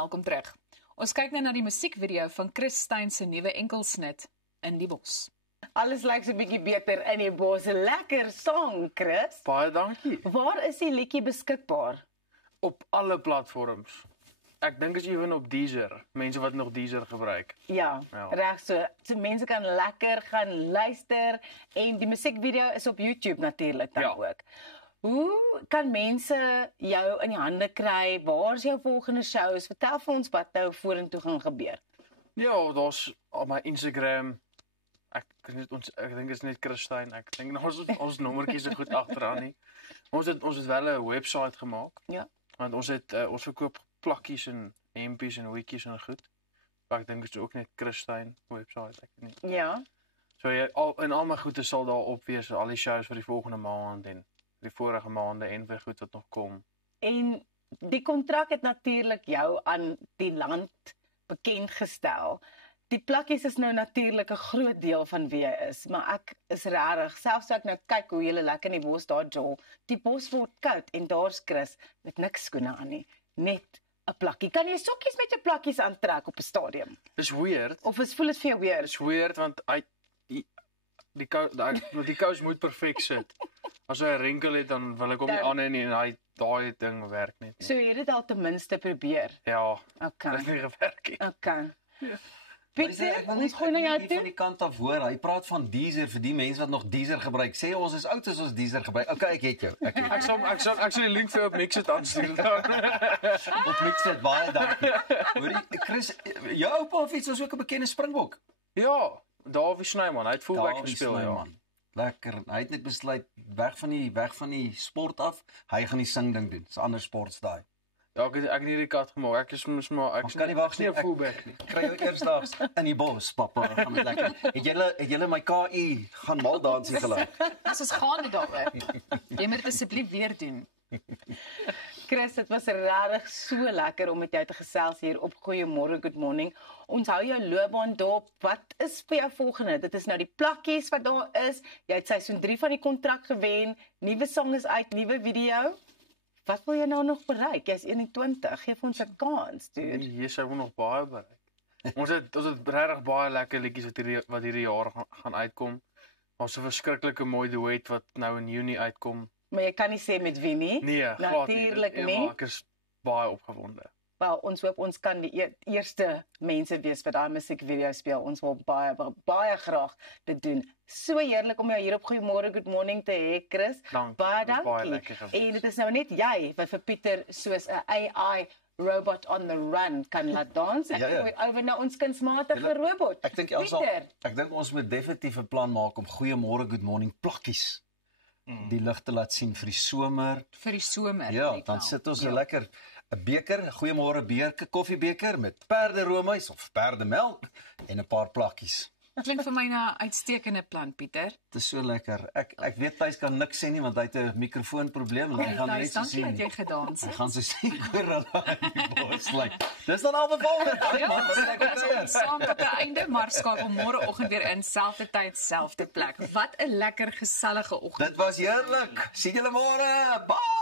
Welkom terug. Ons kyk nou na die musiekvideo van Chris Stein se nuwe enkelsnit In die Bos. Alles lyk so 'n bietjie beter in die bos. Lekker song, Chris. Baie dankie. Waar is die liedjie beskikbaar? Op alle platforms. Ek dink is ewen op Deezer. Mense wat nog Deezer gebruik. Ja, reg so. So mense kan lekker gaan luister en die musiekvideo is op YouTube natuurlik dan ook. Hoe kan mense jou in die hande kry? Waar is jou volgende shows? Vertel vir ons wat nou vorentoe gaan gebeur. Ja, daar's op my Instagram. Ek dink is net Chris Stein. Ek dink ons nommertjies is goed agteraan nie. Ons het wel 'n webwerf gemaak. Ja. Want ons verkoop plakkies en hempies en hoedjies en goed. Maar ek dink dit is ook net Chris Stein webwerf, ek weet nie. Ja. So al my goede sal daar op wees, al die shows vir die volgende maand en die vorige maande en vir goed wat nog kom. En die kontrak het natuurlik jou aan die land bekend gestel. Die plakkies is nou natuurlik 'n groot deel van wie jy is, maar ek is regtig, selfs as ek nou kyk hoe jy lekker in die bos daar jol, die bos word koud en daar's Chris met niks skoene aan nie, net 'n plakkie. Kan jy sokkies met jou plakkies aantrek op 'n stadium? Dis weird. Of voel dit vir jou weird? Dis weird want die kous moet perfek sit. As hy 'n rinkel het dan wil ek hom nie aan hê nie en daai ding werk net nie. So jy het dit al ten minste probeer. Ja. Okay. Dit het nie gewerk nie. Okay. Ja. Pieter, ons gooi na jou toe van die kant af hoor. Hy praat van Deezer vir die mense wat nog Deezer gebruik. Sê ons is oud as ons Deezer gebruik. Okay, ek het jou. Ek sal die link vir op Mixit aanstuur. Op Mixit baie dankie. Hoorie, Chris, jou oupa of iets was ook 'n bekende Springbok. Ja, Davie Snyman, hy het fullback gespeel, ja. Lekker. Hy het net besluit weg van die sport af. Hy gaan die sing ding doen. Dis 'n ander sports daai. Ja, ek het nie die kat gemaak. Ek kan nie wag nie 'n fullback nie. Kry jou eersdaags in die bos, pappa. Gaan met lekker. Het julle my KI gaan mal dansie gelaat? Ons gaan dit daaroor. Jy moet dit asseblief weer doen. Chris, dit was regtig so lekker om met jou te gesels hier op Goeiemôre, Good Morning. Ons hou jou loopbaan dop. Wat is vir jou volgende? Dit is nou die plakkies wat daar is. Jy het seisoen 3 van die kontrak gewen. Nuwe song is uit, nuwe video. Wat wil jy nou nog bereik? Jy's 21. Geef ons 'n kans, dude. Yes, ek wil nog baie bereik. Ons het regtig baie lekker liedjies wat hierdie jaar gaan uitkom. Ons 'n verskriklike mooi duet wat nou in Junie uitkom. Maar jy kan nie sê met wie nie. Nee, natuurlik nie. Ek is baie opgewonde. Wel, ons hoop ons kan die eerste mense wees wat daai musiekvideo speel. Ons wil baie graag dit doen. So heerlik om jou hier op Goeiemôre, Good Morning te hê, Chris. Baie dankie. En dit is nou net jy wat vir Pieter soos 'n AI robot on the run kan laat dans. Ek gooi oor na ons kunsmatige robot. Ek dink ons moet definitief 'n plan maak om Goeiemôre, Good Morning plakkies die lig te laat sien vir die somer. Vir die somer. Ja, dan sit ons 'n lekker 'n beker, 'n Goeiemôre beker, koffiebeker met perderoomys of perdemelk en 'n paar plakkies. Dit klink vir my na 'n uitstekende plan, Pieter. Dit is so lekker. Ek weet Thys kan niks sê nie want hy het 'n mikrofoonprobleem. Hy gaan net so sien. Jy gedans. Hy gaan so sien hoor dat die bos lyk. Dis dan al bevolk. Ja, saam tot die einde, maar skakel môreoggend weer in, selfde tyd, selfde plek. Wat 'n lekker gesellige oggend. Dit was heerlik. Sien julle môre. Bye.